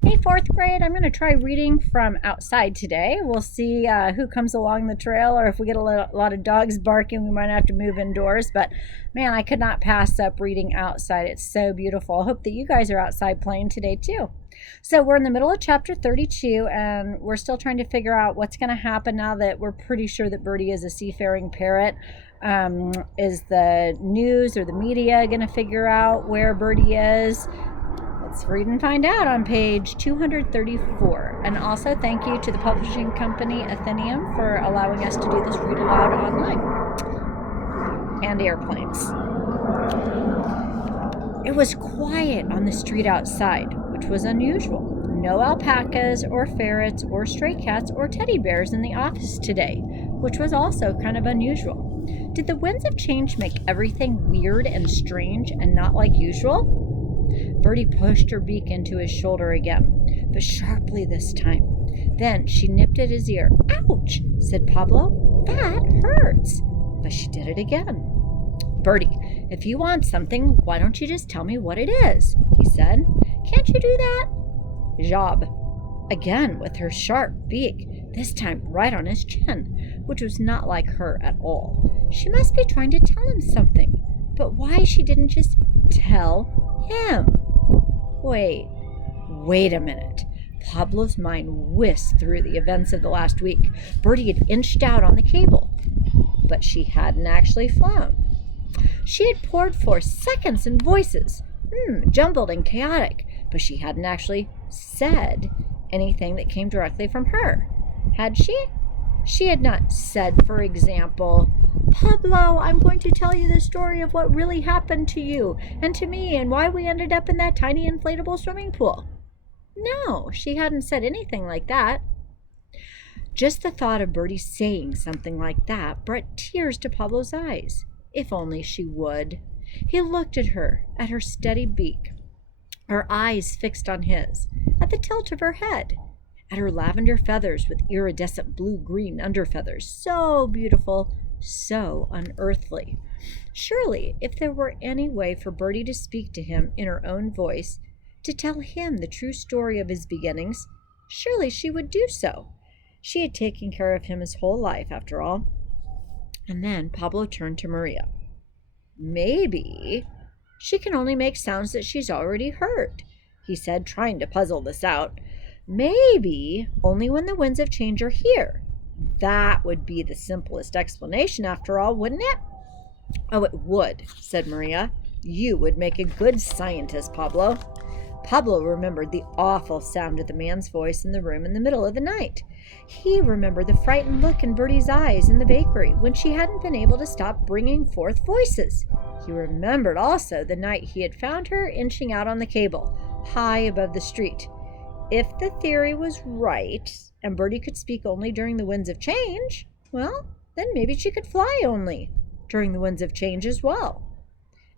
Hey, fourth grade, I'm going to try reading from outside today. We'll see who comes along the trail, or if we get a lot of dogs barking, we might have to move indoors. But man, I could not pass up reading outside. It's so beautiful. I hope that you guys are outside playing today too. So, we're in the middle of chapter 32, and we're still trying to figure out what's going to happen now that we're pretty sure that Birdie is a seafaring parrot. Is the news or the media going to figure out where Birdie is? Let's read and find out on page 234. And also thank you to the publishing company Atheneum for allowing us to do this read aloud online. And airplanes. It was quiet on the street outside, which was unusual. No alpacas or ferrets or stray cats or teddy bears in the office today, which was also kind of unusual. Did the winds of change make everything weird and strange and not like usual? Birdie pushed her beak into his shoulder again, but sharply this time. Then she nipped at his ear. "Ouch," said Pablo. "That hurts." But she did it again. "Birdie, if you want something, why don't you just tell me what it is?" he said. "Can't you do that?" Job. Again with her sharp beak, this time right on his chin, which was not like her at all. She must be trying to tell him something, but why she didn't just tell him? Wait a minute. Pablo's mind whisked through the events of the last week. Birdie had inched out on the cable, but she hadn't actually flown. She had poured forth seconds and voices, jumbled and chaotic, but she hadn't actually said anything that came directly from her. Had she? She had not said, for example, "Pablo, I'm going to tell you the story of what really happened to you and to me and why we ended up in that tiny inflatable swimming pool." No, she hadn't said anything like that. Just the thought of Birdie saying something like that brought tears to Pablo's eyes. If only she would. He looked at her steady beak, her eyes fixed on his, at the tilt of her head, at her lavender feathers with iridescent blue-green underfeathers, so beautiful, so unearthly. Surely, if there were any way for Birdie to speak to him in her own voice, to tell him the true story of his beginnings, surely she would do so. She had taken care of him his whole life, after all. And then Pablo turned to Maria. "Maybe she can only make sounds that she's already heard," he said, trying to puzzle this out. "Maybe only when the winds of change are here. That would be the simplest explanation, after all, wouldn't it?" "Oh, it would," said Maria. "You would make a good scientist, Pablo." Pablo remembered the awful sound of the man's voice in the room in the middle of the night. He remembered the frightened look in Birdie's eyes in the bakery when she hadn't been able to stop bringing forth voices. He remembered also the night he had found her inching out on the cable, high above the street. If the theory was right, and Birdie could speak only during the winds of change, well, then maybe she could fly only during the winds of change as well.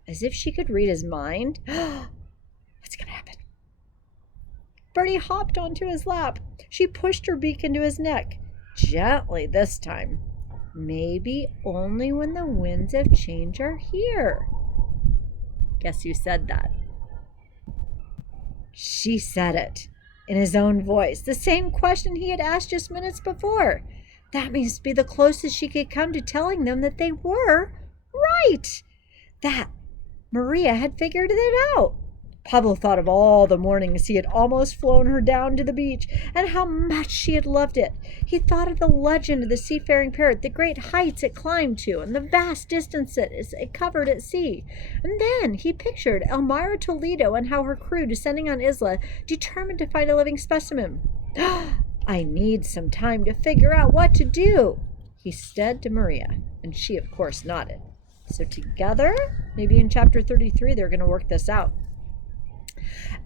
As if she could read his mind. What's going to happen? Birdie hopped onto his lap. She pushed her beak into his neck, gently this time. "Maybe only when the winds of change are here." Guess who said that? She said it, in his own voice, the same question he had asked just minutes before. That must be the closest she could come to telling them that they were right. That Maria had figured it out. Pablo thought of all the mornings he had almost flown her down to the beach, and how much she had loved it. He thought of the legend of the seafaring parrot, the great heights it climbed to, and the vast distances it covered at sea. And then he pictured Elmira Toledo and how her crew, descending on Isla, determined to find a living specimen. "I need some time to figure out what to do," he said to Maria, and she, of course, nodded. So together, maybe in chapter 33, they're going to work this out.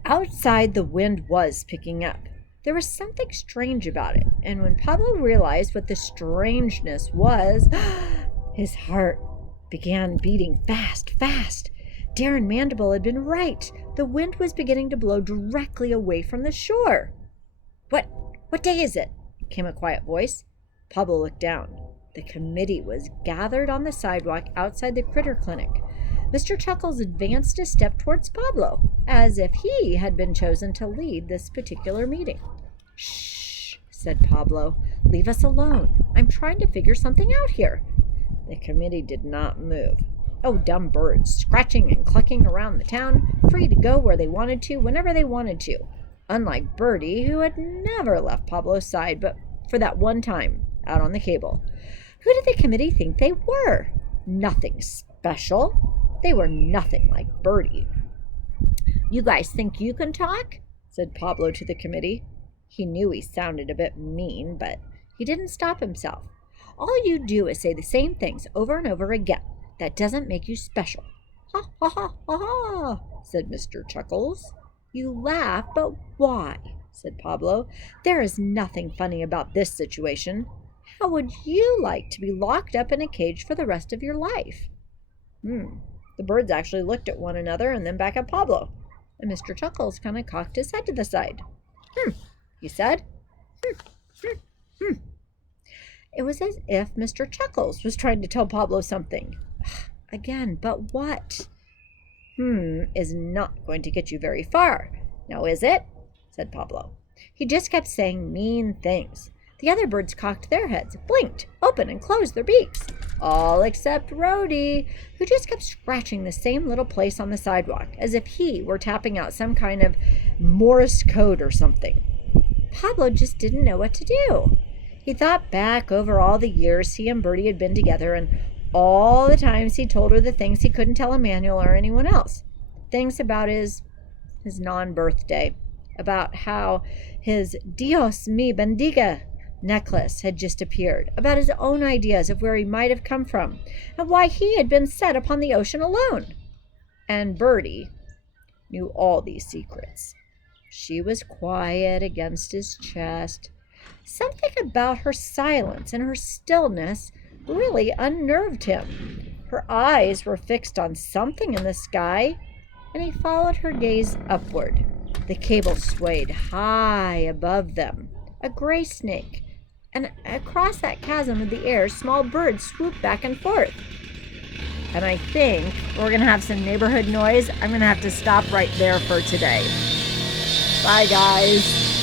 Outside, the wind was picking up. There was something strange about it, and when Pablo realized what the strangeness was, his heart began beating fast, fast. Darren Mandible had been right. The wind was beginning to blow directly away from the shore. What day is it?" came a quiet voice. Pablo looked down. The committee was gathered on the sidewalk outside the critter clinic. Mr. Chuckles advanced a step towards Pablo, as if he had been chosen to lead this particular meeting. "Shh," said Pablo. "Leave us alone. I'm trying to figure something out here." The committee did not move. Oh, dumb birds, scratching and clucking around the town, free to go where they wanted to, whenever they wanted to. Unlike Bertie, who had never left Pablo's side but for that one time out on the cable. Who did the committee think they were? Nothing special. They were nothing like Bertie. "You guys think you can talk?" said Pablo to the committee. He knew he sounded a bit mean, but he didn't stop himself. "All you do is say the same things over and over again. That doesn't make you special." "Ha, ha, ha, ha, ha," said Mr. Chuckles. "You laugh, but why?" said Pablo. "There is nothing funny about this situation. How would you like to be locked up in a cage for the rest of your life?" The birds actually looked at one another and then back at Pablo. And Mr. Chuckles kind of cocked his head to the side. He said. It was as if Mr. Chuckles was trying to tell Pablo something. Again, but what? Is not going to get you very far. Now, is it? Said Pablo. He just kept saying mean things. The other birds cocked their heads, blinked, opened, and closed their beaks. All except Rhodey, who just kept scratching the same little place on the sidewalk, as if he were tapping out some kind of Morse code or something. Pablo just didn't know what to do. He thought back over all the years he and Bertie had been together and all the times he told her the things he couldn't tell Emmanuel or anyone else. Things about his non-birthday, about how his Dios me bendiga necklace had just appeared, about his own ideas of where he might have come from, and why he had been set upon the ocean alone. And Bertie knew all these secrets. She was quiet against his chest. Something about her silence and her stillness really unnerved him. Her eyes were fixed on something in the sky, and he followed her gaze upward. The cable swayed high above them, a gray snake, and across that chasm of the air, small birds swooped back and forth. And I think we're going to have some neighborhood noise. I'm going to have to stop right there for today. Bye, guys.